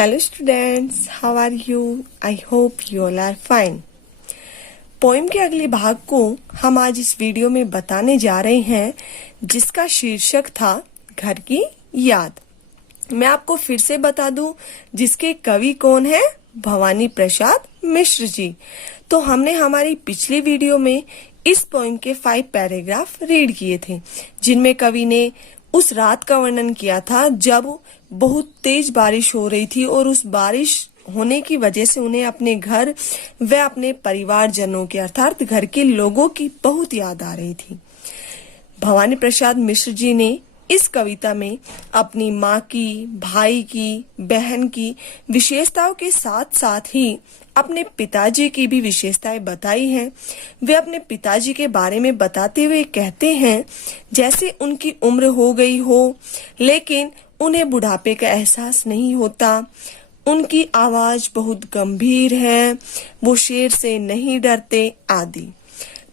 Hello students, how are you? I hope you all are fine. Poem के अगले भाग को हम आज इस वीडियो में बताने जा रहे हैं, जिसका शीर्षक था घर की याद। मैं आपको फिर से बता दूं, जिसके कवि कौन है? भवानी प्रसाद मिश्र जी। तो हमने हमारी पिछली वीडियो में इस पोएम के 5 पैराग्राफ रीड किए थे, जिनमें कवि ने उस रात का वर्णन किया था जब बहुत तेज बारिश हो रही थी और उस बारिश होने की वजह से उन्हें अपने घर व अपने परिवारजनों के अर्थात घर के लोगों की बहुत याद आ रही थी। भवानी प्रसाद मिश्र जी ने इस कविता में अपनी माँ की, भाई की, बहन की विशेषताओं के साथ साथ ही अपने पिताजी की भी विशेषताएं बताई हैं। वे अपने पिताजी के बारे में बताते हुए कहते हैं, जैसे उनकी उम्र हो गई हो लेकिन उन्हें बुढ़ापे का एहसास नहीं होता। उनकी आवाज बहुत गंभीर है, वो शेर से नहीं डरते आदि।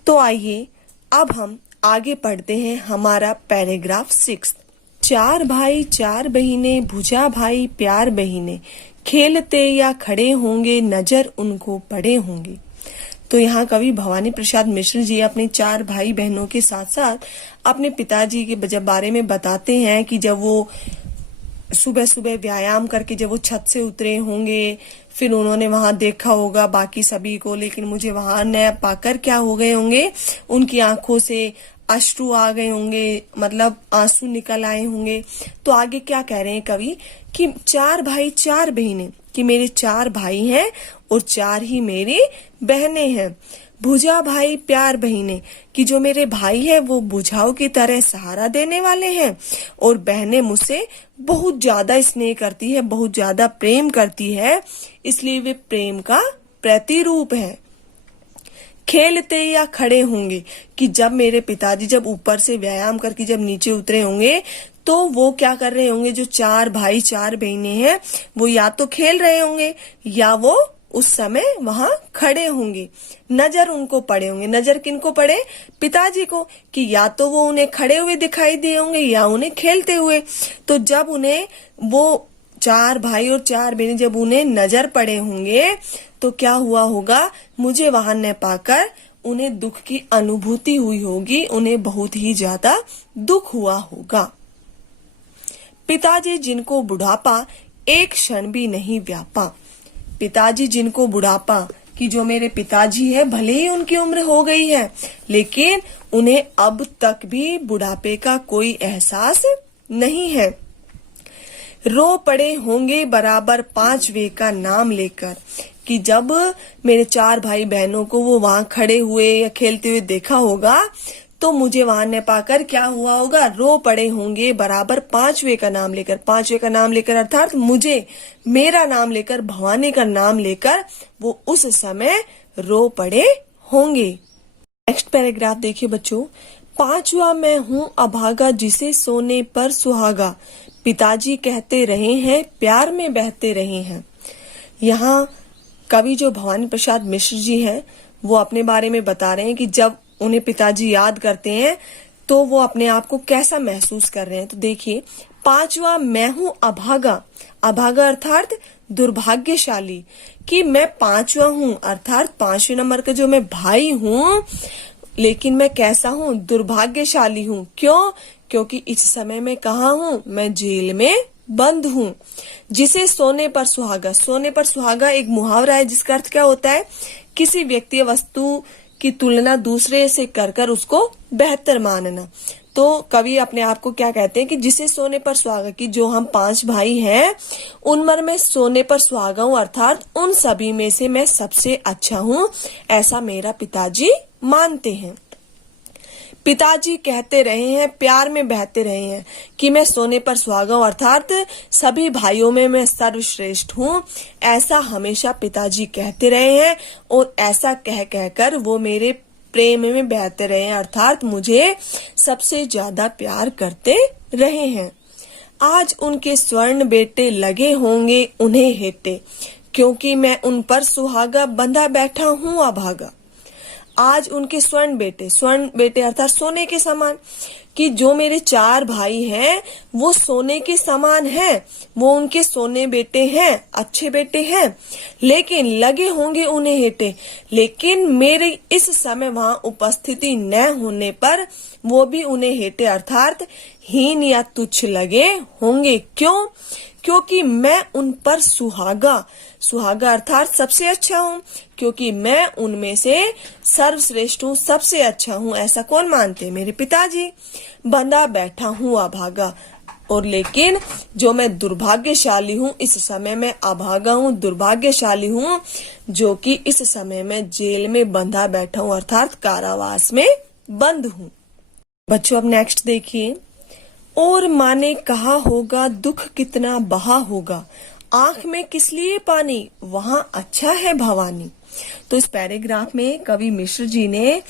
तो आइए अब हम आगे पढ़ते हैं हमारा पैराग्राफ 6। 4 भाई 4 बहिने, भुजा भाई प्यार बहिने, खेलते या खड़े होंगे नजर उनको पड़े होंगे। तो यहाँ कवि भवानी प्रसाद मिश्र जी अपने 4 भाई बहनों के साथ साथ अपने पिताजी के जब बारे में बताते हैं कि जब वो सुबह सुबह व्यायाम करके जब वो छत से उतरे होंगे, फिर उन्होंने वहां देखा होगा बाकी सभी को, लेकिन मुझे वहां न पाकर क्या हो गए होंगे, उनकी आंखों से अश्रु आ गए होंगे, मतलब आंसू निकल आए होंगे। तो आगे क्या कह रहे हैं कवि कि 4 भाई 4 बहनें, कि मेरे 4 भाई हैं और 4 ही मेरी बहनें हैं। भुजा भाई प्यार बहिने, कि जो मेरे भाई है वो बुझाऊ की तरह सहारा देने वाले हैं और बहनें मुझसे बहुत ज्यादा स्नेह करती है, बहुत ज्यादा प्रेम करती है, इसलिए वे प्रेम का प्रतिरूप है। खेलते या खड़े होंगे, कि जब मेरे पिताजी जब ऊपर से व्यायाम करके जब नीचे उतरे होंगे तो वो क्या कर रहे होंगे, जो 4 भाई 4 बहनें हैं वो या तो खेल रहे होंगे या वो उस समय वहां खड़े होंगे, नजर उनको पड़े होंगे। नजर किनको पड़े? पिताजी को, कि या तो वो उन्हें खड़े हुए दिखाई दिए होंगे या उन्हें खेलते हुए। तो जब उन्हें वो 4 भाई और 4 बहनें जब उन्हें नजर पड़े होंगे तो क्या हुआ होगा, मुझे वहां न पाकर उन्हें दुख की अनुभूति हुई होगी, उन्हें बहुत ही ज्यादा दुख हुआ होगा। पिताजी जिनको बुढ़ापा एक क्षण भी नहीं व्यापा, पिताजी जिनको बुढ़ापा, कि जो मेरे पिताजी है भले ही उनकी उम्र हो गई है लेकिन उन्हें अब तक भी बुढ़ापे का कोई एहसास नहीं है। रो पड़े होंगे बराबर 5 वे का नाम लेकर, कि जब मेरे 4 भाई बहनों को वो वहां खड़े हुए या खेलते हुए देखा होगा तो मुझे वहां न पाकर क्या हुआ होगा, रो पड़े होंगे बराबर 5 वे का नाम लेकर। 5 वे का नाम लेकर अर्थात मुझे, मेरा नाम लेकर, भवानी का नाम लेकर वो उस समय रो पड़े होंगे। नेक्स्ट पैराग्राफ देखिए बच्चों। 5वां मैं हूँ अभागा जिसे सोने पर सुहागा, पिताजी कहते रहे हैं प्यार में बहते रहे हैं। यहाँ कवि जो भवानी प्रसाद मिश्र जी हैं वो अपने बारे में बता रहे हैं कि जब उन्हें पिताजी याद करते हैं तो वो अपने आप को कैसा महसूस कर रहे हैं। तो देखिए, 5वां मैं हूँ अभागा, अभागा अर्थात दुर्भाग्यशाली, कि मैं 5वां हूँ अर्थात 5वें नंबर का जो मैं भाई हूँ, लेकिन मैं कैसा हूँ, दुर्भाग्यशाली हूँ। क्यों? क्योंकि इस समय मैं कहाँ हूँ, मैं जेल में बंद हूँ। जिसे सोने पर सुहागा, सोने पर सुहागा एक मुहावरा है जिसका अर्थ क्या होता है, किसी व्यक्ति या वस्तु की तुलना दूसरे से कर उसको बेहतर मानना। तो कवि अपने आप को क्या कहते हैं कि जिसे सोने पर सुहागा, कि जो हम 5 भाई हैं उनमें मैं सोने पर सुहागा हूँ अर्थात उन सभी में से मैं सबसे अच्छा हूँ, ऐसा मेरा पिताजी मानते हैं। पिताजी कहते रहे हैं प्यार में बहते रहे हैं, कि मैं सोने पर सुहागा हूँ अर्थात सभी भाइयों में मैं सर्वश्रेष्ठ हूँ, ऐसा हमेशा पिताजी कहते रहे हैं और ऐसा कह कहकर वो मेरे प्रेम में बहते रहे हैं अर्थात मुझे सबसे ज्यादा प्यार करते रहे हैं। आज उनके स्वर्ण बेटे लगे होंगे उन्हें हेटे, क्योंकि मैं उन पर सुहागा बंधा बैठा हूँ अभागा। आज उनके स्वर्ण बेटे अर्थात सोने के समान, कि जो मेरे 4 भाई हैं वो सोने के समान हैं, वो उनके सोने बेटे हैं, अच्छे बेटे हैं, लेकिन लगे होंगे उन्हें हेटे, लेकिन मेरे इस समय वहां उपस्थिति न होने पर वो भी उन्हें हेटे अर्थात हीन या तुच्छ लगे होंगे। क्यों? क्योंकि मैं उन पर सुहागा अर्थात सबसे अच्छा हूँ, क्योंकि मैं उनमें से सर्वश्रेष्ठ हूँ, सबसे अच्छा हूँ। ऐसा कौन मानते? मेरे पिताजी। बंधा बैठा हूँ अभागा, और लेकिन जो मैं दुर्भाग्यशाली हूँ, इस समय मैं अभागा हूँ, दुर्भाग्यशाली हूँ, जो कि इस समय मैं जेल में बंधा बैठा हूँ अर्थात कारावास में बंद हूँ। बच्चों अब नेक्स्ट देखिए। और माँ ने कहा होगा दुख कितना बहा होगा, आंख में किस लिए पानी, वहां अच्छा है भवानी। तो इस पैराग्राफ में कवि मिश्र जी ने,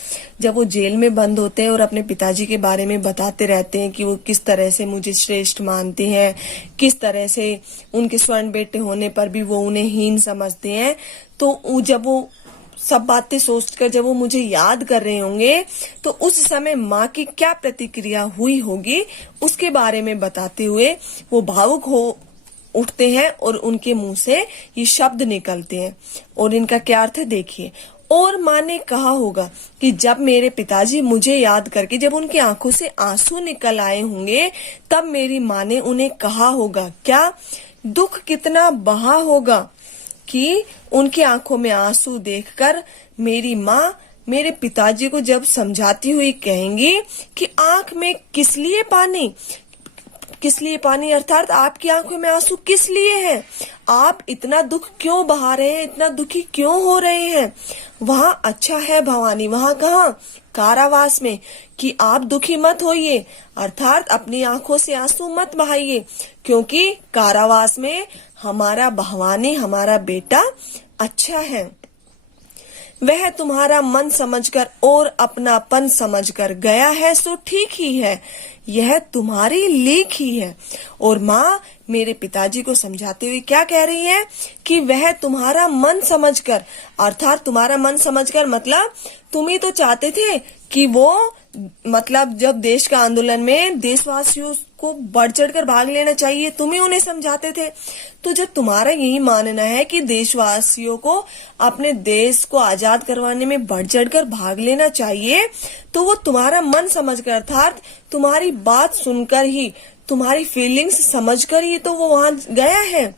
जब वो जेल में बंद होते हैं और अपने पिताजी के बारे में बताते रहते हैं कि वो किस तरह से मुझे श्रेष्ठ मानते हैं, किस तरह से उनके स्वर्ण बेटे होने पर भी वो उन्हें हीन समझते हैं, तो जब वो सब बातें सोचकर जब वो मुझे याद कर रहे होंगे तो उस समय माँ की क्या प्रतिक्रिया हुई होगी उसके बारे में बताते हुए वो भावुक हो उठते हैं और उनके मुंह से ये शब्द निकलते हैं। और इनका क्या अर्थ है देखिए। और माँ ने कहा होगा कि जब मेरे पिताजी मुझे याद करके जब उनकी आंखों से आंसू निकल आए होंगे, तब मेरी माँ ने उन्हें कहा होगा क्या, दुख कितना बहा होगा, कि उनकी आंखों में आंसू देखकर मेरी माँ मेरे पिताजी को जब समझाती हुई कहेंगी कि आंख में किस लिए पानी अर्थात आपकी आंखों में आंसू किस लिए हैं, आप इतना दुख क्यों बहा रहे हैं, इतना दुखी क्यों हो रहे हैं। वहां अच्छा है भवानी, वहां कहाँ? कारावास में, कि आप दुखी मत होइए अर्थात अपनी आंखों से आंसू मत बहाइए, क्योंकि कारावास में हमारा भवानी हमारा बेटा अच्छा है। वह तुम्हारा मन समझकर और अपनापन समझकर गया है सो ठीक ही है, यह तुम्हारी लीक ही है। और माँ मेरे पिताजी को समझाते हुए क्या कह रही है कि वह तुम्हारा मन समझकर अर्थात तुम्हारा मन समझकर मतलब तुम ही तो चाहते थे कि वो मतलब जब देश का आंदोलन में देशवासियों को बढ़ चढ़कर भाग लेना चाहिए, तुम ही उन्हें समझाते थे। तो जब तुम्हारा यही मानना है कि देशवासियों को अपने देश को आजाद करवाने में बढ़ चढ़कर भाग लेना चाहिए, तो वो तुम्हारा मन समझकर अर्थात तुम्हारी बात सुनकर ही, तुम्हारी फीलिंग्स समझकर ही तो वो वहां गया है,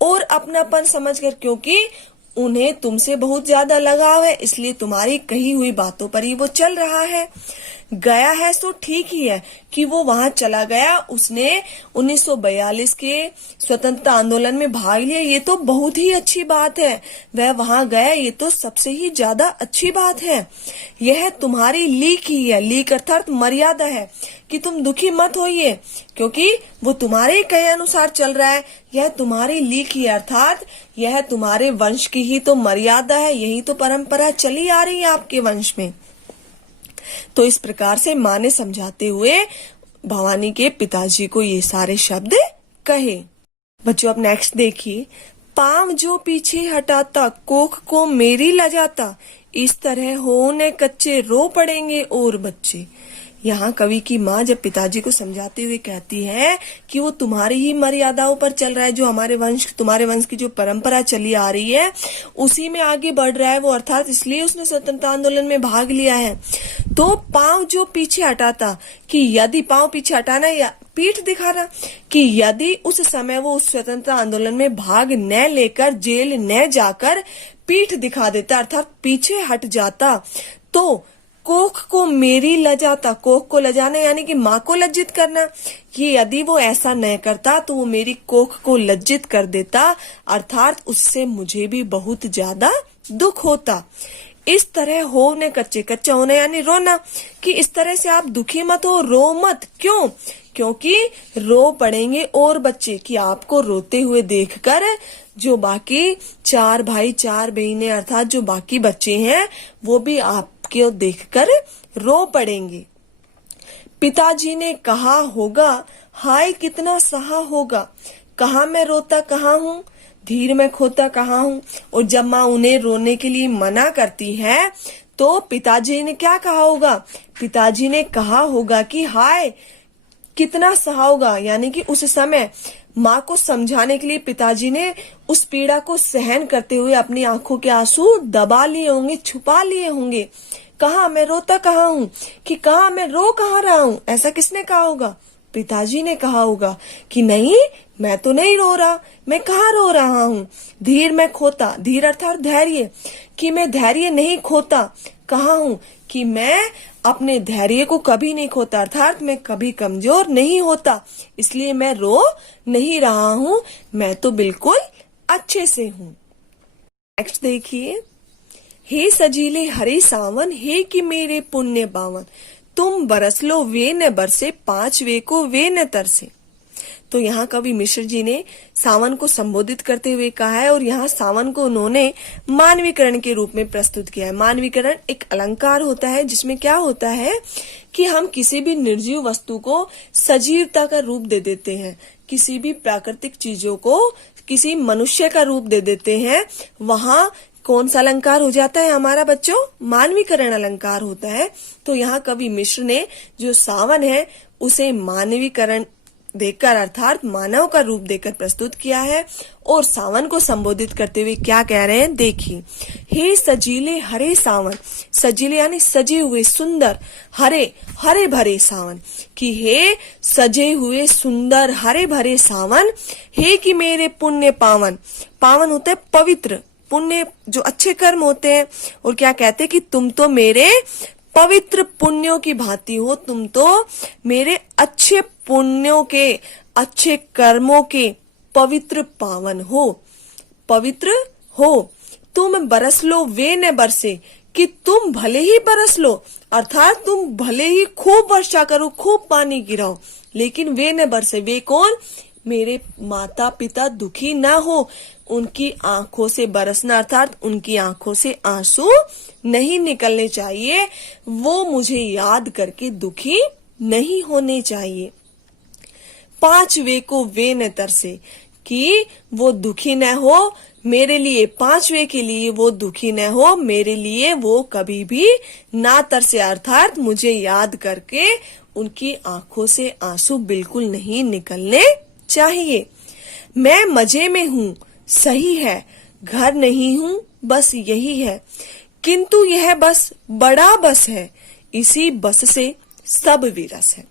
और अपनापन समझकर, क्योंकि उन्हें तुमसे बहुत ज्यादा लगाव है, इसलिए तुम्हारी कही हुई बातों पर ही वो चल रहा है। गया है सो ठीक ही है कि वो वहां चला गया, उसने 1942 के स्वतंत्रता आंदोलन में भाग लिया, ये तो बहुत ही अच्छी बात है। वह वहां गया, ये तो सबसे ही ज्यादा अच्छी बात है। यह तुम्हारी लीक ही है, लीक अर्थात मर्यादा है, कि तुम दुखी मत होइए क्योंकि वो तुम्हारे कहे अनुसार चल रहा है। यह तुम्हारी लीक ही अर्थात यह तुम्हारे वंश की ही तो मर्यादा है, यही तो परंपरा चली आ रही है आपके वंश में। तो इस प्रकार से माँ ने समझाते हुए भवानी के पिताजी को ये सारे शब्द कहे। बच्चों अब नेक्स्ट देखिए। पांव जो पीछे हटाता कोख को मेरी लजाता, इस तरह हो न कच्चे रो पड़ेंगे और बच्चे। यहाँ कवि की माँ जब पिताजी को समझाते हुए कहती है कि वो तुम्हारी ही मर्यादाओं पर चल रहा है, जो तुम्हारे वंश की जो परंपरा चली आ रही है उसी में आगे बढ़ रहा है वो, अर्थात इसलिए उसने स्वतंत्रता आंदोलन में भाग लिया है। तो पांव जो पीछे हटाता, कि यदि पांव पीछे हटाना या पीठ दिखाना, कि यदि उस समय वो उस स्वतंत्रता आंदोलन में भाग न लेकर जेल न जाकर पीठ दिखा देता अर्थात पीछे हट जाता, तो कोख को मेरी लजाता, कोख को लजाना यानी कि माँ को लज्जित करना, कि यदि वो ऐसा न करता तो वो मेरी कोख को लज्जित कर देता, अर्थात उससे मुझे भी बहुत ज्यादा दुख होता। इस तरह हो न कच्चे, कच्चा होना यानी रोना, कि इस तरह से आप दुखी मत हो, रो मत। क्यों? क्योंकि रो पड़ेंगे और बच्चे, कि आपको रोते हुए देखकर जो बाकी 4 भाई 4 बहनें अर्थात जो बाकी बच्चे हैं वो भी आपको देखकर रो पड़ेंगे। पिताजी ने कहा होगा हाय कितना सहा होगा, कहाँ मैं रोता कहाँ हूँ, धीर में खोता कहाँ हूँ। और जब माँ उन्हें रोने के लिए मना करती है तो पिताजी ने क्या कहा होगा? पिताजी ने कहा होगा कि हाय कितना सहा होगा, यानी कि उस समय माँ को समझाने के लिए पिताजी ने उस पीड़ा को सहन करते हुए अपनी आंखों के आंसू दबा लिए होंगे, छुपा लिए होंगे। कहा मैं रोता कहाँ हूँ, कि कहा मैं रो कहाँ रहा हूँ, ऐसा किसने कहा होगा? पिताजी ने कहा होगा कि नहीं मैं तो नहीं रो रहा, मैं कहाँ रो रहा हूँ। धीर मैं खोता, धीर अर्थात धैर्य, कि मैं धैर्य नहीं खोता। कहाँ हूँ? कि मैं अपने धैर्य को कभी नहीं खोता, अर्थात मैं कभी कमजोर नहीं होता, इसलिए मैं रो नहीं रहा हूँ, मैं तो बिल्कुल अच्छे से हूँ। नेक्स्ट देखिए, हे सजीले हरे सावन, हे कि मेरे पुण्य पावन, तुम बरस लो वे न बरसे, पांच वे को वे न तरसे। तो यहाँ कवि मिश्र जी ने सावन को संबोधित करते हुए कहा है, और यहाँ सावन को उन्होंने मानवीकरण के रूप में प्रस्तुत किया है। मानवीकरण एक अलंकार होता है जिसमें क्या होता है कि हम किसी भी निर्जीव वस्तु को सजीवता का रूप दे देते हैं, किसी भी प्राकृतिक चीजों को किसी मनुष्य का रूप दे देते हैं। वहाँ कौन सा अलंकार हो जाता है हमारा बच्चों? मानवीकरण अलंकार होता है। तो यहाँ कवि मिश्र ने जो सावन है उसे मानवीकरण देकर अर्थात मानव का रूप देकर प्रस्तुत किया है, और सावन को संबोधित करते हुए क्या कह रहे हैं देखिए, हे सजीले हरे सावन, सजीले यानी सजे हुए सुंदर, हरे हरे भरे सावन, कि हे सजे हुए सुंदर हरे भरे सावन, हे कि मेरे पुण्य पावन, पावन होता है पवित्र, पुण्य जो अच्छे कर्म होते हैं, और क्या कहते हैं कि तुम तो मेरे पवित्र पुण्यों की भांति हो, तुम तो मेरे अच्छे पुण्यों के, अच्छे कर्मों के पवित्र पावन हो, पवित्र हो। तुम बरस लो वे न बरसे, कि तुम भले ही बरस लो, अर्थात तुम भले ही खूब वर्षा करो, खूब पानी गिराओ, लेकिन वे न बरसे, वे कौन? मेरे माता पिता दुखी ना हो, उनकी आंखों से बरसना अर्थात उनकी आंखों से आंसू नहीं निकलने चाहिए, वो मुझे याद करके दुखी नहीं होने चाहिए। पांच वे को वे न तरसे, कि वो दुखी न हो मेरे लिए, पांचवे के लिए वो दुखी न हो, मेरे लिए वो कभी भी ना तरसे, अर्थात मुझे याद करके उनकी आंखों से आंसू बिल्कुल नहीं निकलने चाहिए। मैं मजे में हूँ सही है, घर नहीं हूँ बस यही है, किंतु यह बस बड़ा बस है, इसी बस से सब विरस है।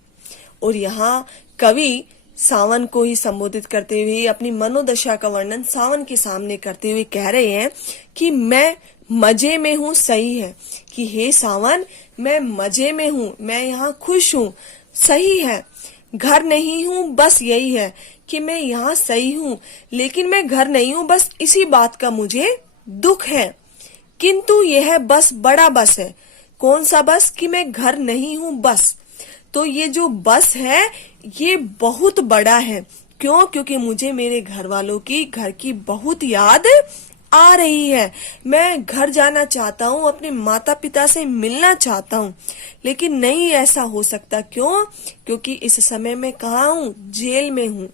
और यहाँ कवि सावन को ही संबोधित करते हुए अपनी मनोदशा का वर्णन सावन के सामने करते हुए कह रहे हैं कि मैं मजे में हूँ सही है, कि हे सावन मैं मजे में हूँ, मैं यहाँ खुश हूँ, सही है। घर नहीं हूँ बस यही है, कि मैं यहाँ सही हूँ लेकिन मैं घर नहीं हूँ, बस इसी बात का मुझे दुख है। किंतु यह बस बड़ा बस है, कौन सा बस? कि मैं घर नहीं हूँ बस, तो ये जो बस है ये बहुत बड़ा है। क्यों? क्योंकि मुझे मेरे घर वालों की, घर की बहुत याद आ रही है, मैं घर जाना चाहता हूँ, अपने माता पिता से मिलना चाहता हूँ, लेकिन नहीं ऐसा हो सकता। क्यों? क्योंकि इस समय मैं कहाँ हूँ? जेल में हूँ।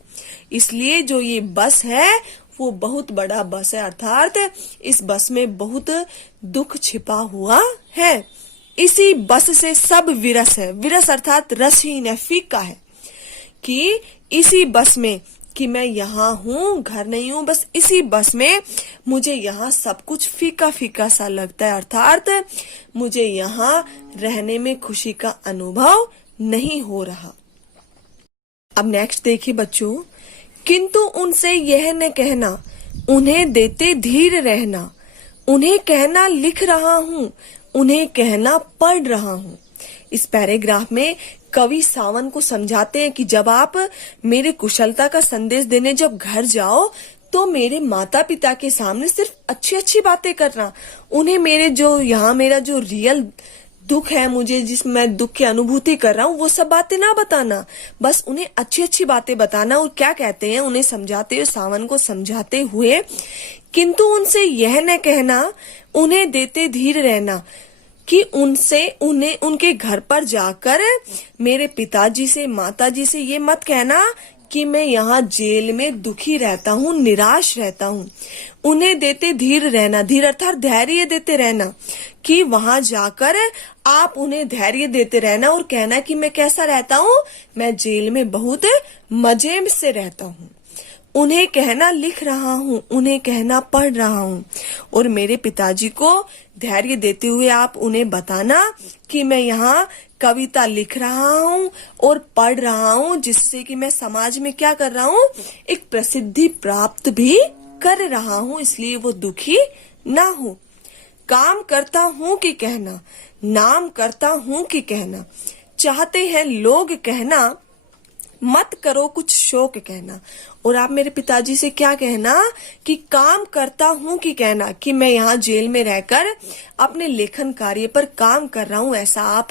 इसलिए जो ये बस है वो बहुत बड़ा बस है, अर्थात इस बस में बहुत दुख छिपा हुआ है। इसी बस से सब विरस है, विरस अर्थात रसहीन है, फीका है, कि इसी बस में, कि मैं यहाँ हूँ, घर नहीं हूँ, बस इसी बस में मुझे यहाँ सब कुछ फीका फीका सा लगता है, अर्थात मुझे यहाँ रहने में खुशी का अनुभव नहीं हो रहा। अब नेक्स्ट देखिए बच्चों, किंतु उनसे यह न कहना, उन्हें देते धीर रहना, उन्हें कहना लिख रहा हूँ, उन्हें कहना पढ़ रहा हूँ। इस पैराग्राफ में कवि सावन को समझाते हैं कि जब आप मेरे कुशलता का संदेश देने जब घर जाओ तो मेरे माता पिता के सामने सिर्फ अच्छी अच्छी बातें करना, उन्हें मेरे जो यहाँ मेरा जो रियल दुख है, मुझे जिस मैं दुख की अनुभूति कर रहा हूँ, वो सब बातें ना बताना, बस उन्हें अच्छी अच्छी बातें बताना। और क्या कहते हैं उन्हें समझाते हुए, सावन को समझाते हुए, किंतु उनसे यह न कहना, उन्हें देते धीर रहना, कि उनसे उन्हें उनके घर पर जाकर मेरे पिताजी से, माताजी से ये मत कहना कि मैं यहाँ जेल में दुखी रहता हूँ, निराश रहता हूँ। उन्हें देते धीर रहना, धीर अर्थात धैर्य देते रहना, कि वहां जाकर आप उन्हें धैर्य देते रहना और कहना कि मैं कैसा रहता हूँ, मैं जेल में बहुत मजे से रहता हूँ। उन्हें कहना लिख रहा हूँ, उन्हें कहना पढ़ रहा हूँ। और मेरे पिताजी को धैर्य देते हुए आप उन्हें बताना कि मैं यहाँ कविता लिख रहा हूँ और पढ़ रहा हूँ, जिससे कि मैं समाज में क्या कर रहा हूँ, एक प्रसिद्धि प्राप्त भी कर रहा हूँ, इसलिए वो दुखी ना हो। काम करता हूँ कि कहना, नाम करता हूँ कि कहना, चाहते हैं लोग कहना, मत करो कुछ शोक कहना। और आप मेरे पिताजी से क्या कहना कि काम करता हूँ कि कहना, कि मैं यहाँ जेल में रहकर अपने लेखन कार्य पर काम कर रहा हूँ, ऐसा आप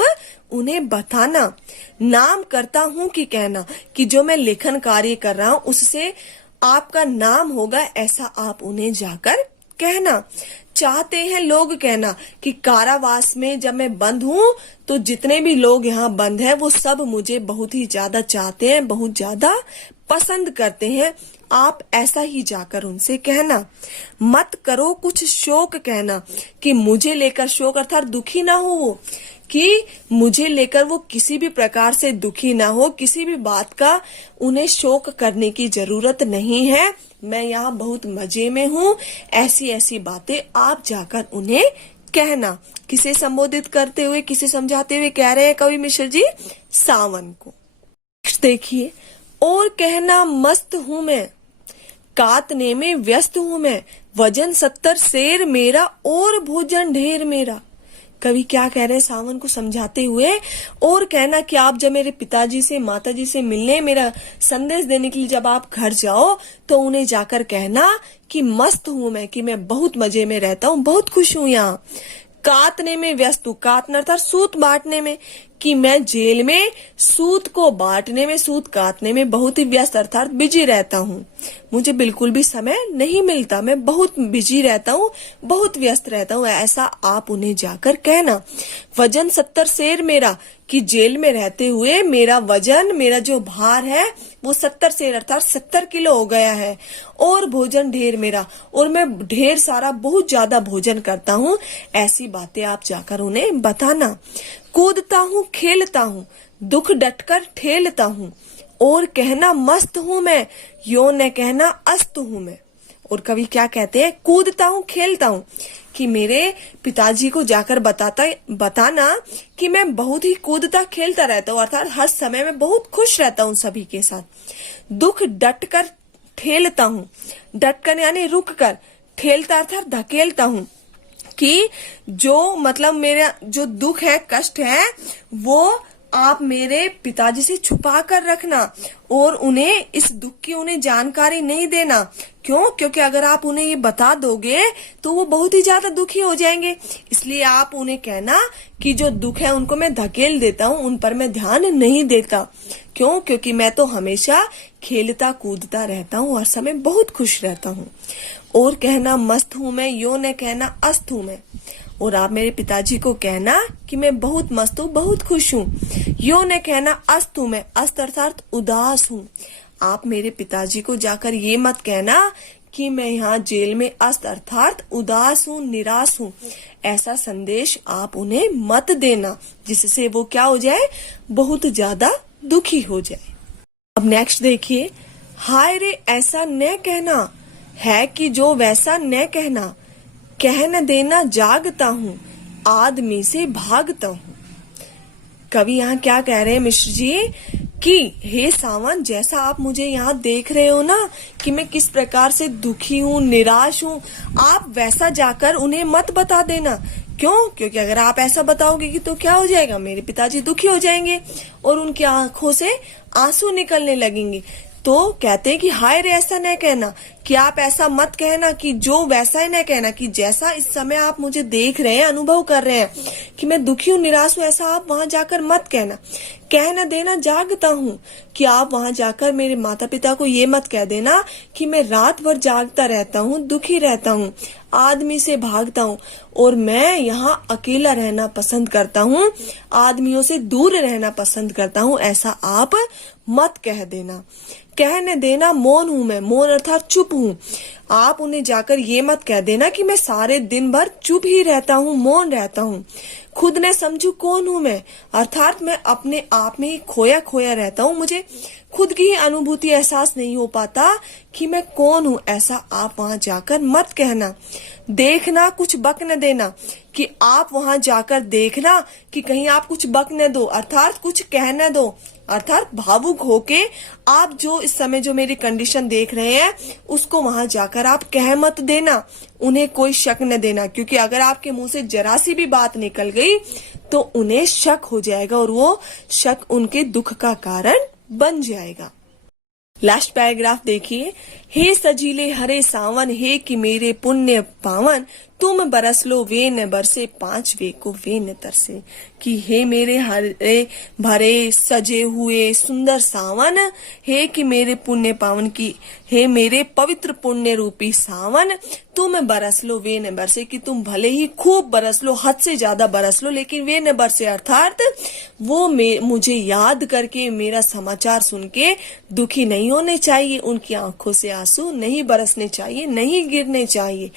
उन्हें बताना। नाम करता हूँ कि कहना, कि जो मैं लेखन कार्य कर रहा हूँ उससे आपका नाम होगा, ऐसा आप उन्हें जाकर कहना। चाहते हैं लोग कहना, कि कारावास में जब मैं बंद हूँ तो जितने भी लोग यहाँ बंद हैं वो सब मुझे बहुत ही ज्यादा चाहते हैं, बहुत ज्यादा पसंद करते हैं, आप ऐसा ही जाकर उनसे कहना। मत करो कुछ शोक कहना, कि मुझे लेकर शोक अर्थात दुखी ना हो वो, कि मुझे लेकर वो किसी भी प्रकार से दुखी ना हो, किसी भी बात का उन्हें शोक करने की जरूरत नहीं है, मैं यहाँ बहुत मजे में हूँ, ऐसी ऐसी बातें आप जाकर उन्हें कहना। किसे संबोधित करते हुए, किसे समझाते हुए कह रहे हैं कवि मिश्र जी? सावन को। देखिए, और कहना मस्त हूँ मैं, कातने में व्यस्त हूँ मैं, वजन 70 शेर मेरा और भोजन ढेर मेरा। कवि क्या कह रहे हैं सावन को समझाते हुए? और कहना कि आप जब मेरे पिताजी से, माताजी से मिलने, मेरा संदेश देने के लिए जब आप घर जाओ तो उन्हें जाकर कहना कि मस्त हूँ मैं, कि मैं बहुत मजे में रहता हूँ, बहुत खुश हूँ यहाँ। कातने में व्यस्त हूँ, कातना अर्थात सूत बांटने में, कि मैं जेल में सूत को बांटने में, सूत काटने में बहुत ही व्यस्त अर्थात बिजी रहता हूँ, मुझे बिल्कुल भी समय नहीं मिलता, मैं बहुत बिजी रहता हूँ, बहुत व्यस्त रहता हूँ, ऐसा आप उन्हें जाकर कहना। वजन 70 शेर मेरा, कि जेल में रहते हुए मेरा वजन, मेरा जो भार है वो 70 शेर अर्थात 70 किलो हो गया है, और भोजन ढेर मेरा, और मैं ढेर सारा बहुत ज्यादा भोजन करता हूँ, ऐसी बातें आप जाकर उन्हें बताना। कूदता हूँ खेलता हूँ, दुख डटकर ठेलता हूँ, और कहना मस्त हूँ मैं, यो न कहना अस्त हूँ मैं। और कवि क्या कहते हैं? कूदता हूँ खेलता हूँ, कि मेरे पिताजी को जाकर बताना कि मैं बहुत ही कूदता खेलता रहता हूँ, अर्थात हर समय में बहुत खुश रहता हूँ सभी के साथ। दुख डट कर ठेलता हूँ, डट कर यानी रुक कर, ठेलता अर्थात धकेलता हूँ, कि जो मतलब मेरा जो दुख है, कष्ट है, वो आप मेरे पिताजी से छुपा कर रखना और उन्हें इस दुख की उन्हें जानकारी नहीं देना। क्यों? क्योंकि अगर आप उन्हें ये बता दोगे तो वो बहुत ही ज्यादा दुखी हो जाएंगे। इसलिए आप उन्हें कहना कि जो दुख है उनको मैं धकेल देता हूँ, उन पर मैं ध्यान नहीं देता। क्यों? क्योंकि मैं तो हमेशा खेलता कूदता रहता हूँ, हर समय बहुत खुश रहता हूँ। और कहना मस्त हूँ मैं, यो न कहना अस्त हूँ मैं। और आप मेरे पिताजी को कहना कि मैं बहुत मस्त हूँ, बहुत खुश हूँ। यो न कहना अस्त हूँ मैं, अस्त अर्थात उदास हूँ। आप मेरे पिताजी को जाकर ये मत कहना कि मैं यहाँ जेल में अस्त अर्थात उदास हूँ, निराश हूँ। ऐसा संदेश आप उन्हें मत देना, जिससे वो क्या हो जाए, बहुत ज्यादा दुखी हो जाए। अब नेक्स्ट देखिए, हाय रे ऐसा न कहना है कि जो वैसा न कहना, कह न देना जागता हूँ, आदमी से भागता हूँ। कवि यहाँ क्या कह रहे हैं मिश्र जी कि हे सावन, जैसा आप मुझे यहाँ देख रहे हो ना कि मैं किस प्रकार से दुखी हूँ, निराश हूँ, आप वैसा जाकर उन्हें मत बता देना। क्यों? क्योंकि अगर आप ऐसा बताओगे कि तो क्या हो जाएगा, मेरे पिताजी दुखी हो जाएंगे और उनकी आंखों से आंसू निकलने लगेंगे। तो कहते हैं कि हाय रे ऐसा न कहना कि आप ऐसा मत कहना कि जो वैसा ही न कहना कि जैसा इस समय आप मुझे देख रहे हैं, अनुभव कर रहे हैं कि मैं दुखी हूं, निराश हूं, ऐसा आप वहां जाकर मत कहना। कह न देना जागता हूं कि आप वहां जाकर मेरे माता पिता को ये मत कह देना कि मैं रात भर जागता रहता हूं, दुखी रहता हूं, आदमी से भागता हूं और मैं यहाँ अकेला रहना पसंद करता हूं, आदमियों से दूर रहना पसंद करता हूं, ऐसा आप मत कह देना। कहने देना मौन हूं मैं, मौन अर्थात चुप हूं। आप उन्हें जाकर ये मत कह देना कि मैं सारे दिन भर चुप ही रहता हूं, मौन रहता हूं। खुद ने समझू कौन हूं मैं, अर्थात मैं अपने आप में ही खोया खोया रहता हूं, मुझे खुद की ही अनुभूति एहसास नहीं हो पाता कि मैं कौन हूं, ऐसा आप वहां जाकर मत कहना। देखना कुछ बक न देना कि आप वहां जाकर देखना कि कहीं आप कुछ बक न दो, अर्थात कुछ कह न दो, अर्थात भावुक होके आप जो इस समय जो मेरी कंडीशन देख रहे हैं उसको वहां जाकर आप कह मत देना, उन्हें कोई शक न देना, क्योंकि अगर आपके मुंह से जरा सी भी बात निकल गई तो उन्हें शक हो जाएगा और वो शक उनके दुख का कारण बन जाएगा। लास्ट पैराग्राफ देखिए। हे सजीले हरे सावन, हे कि मेरे पुण्य पावन, तुम बरस लो वे न बरसे, पांच वे को वे न तरसे। कि हे मेरे हरे भरे सजे हुए सुंदर सावन, हे कि मेरे पुण्य पावन, की हे मेरे पवित्र पुण्य रूपी सावन, तुम बरस लो वे न बरसे, कि तुम भले ही खूब बरस लो, हद से ज्यादा बरस लो, लेकिन वे न बरसे अर्थात वो मुझे याद करके मेरा समाचार सुन के दुखी नहीं होने चाहिए, उनकी आंखों से आंसू नहीं बरसने चाहिए, नहीं गिरने चाहिए।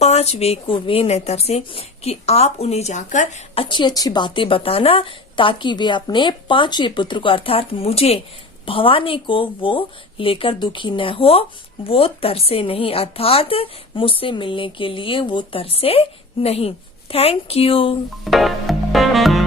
पांच वे को वे न तरसे, कि आप उन्हें जाकर अच्छी अच्छी बातें बताना ताकि वे अपने पांचवे पुत्र को अर्थात मुझे भवानी को वो लेकर दुखी न हो, वो तरसे नहीं, अर्थात मुझसे मिलने के लिए वो तरसे नहीं। Thank you.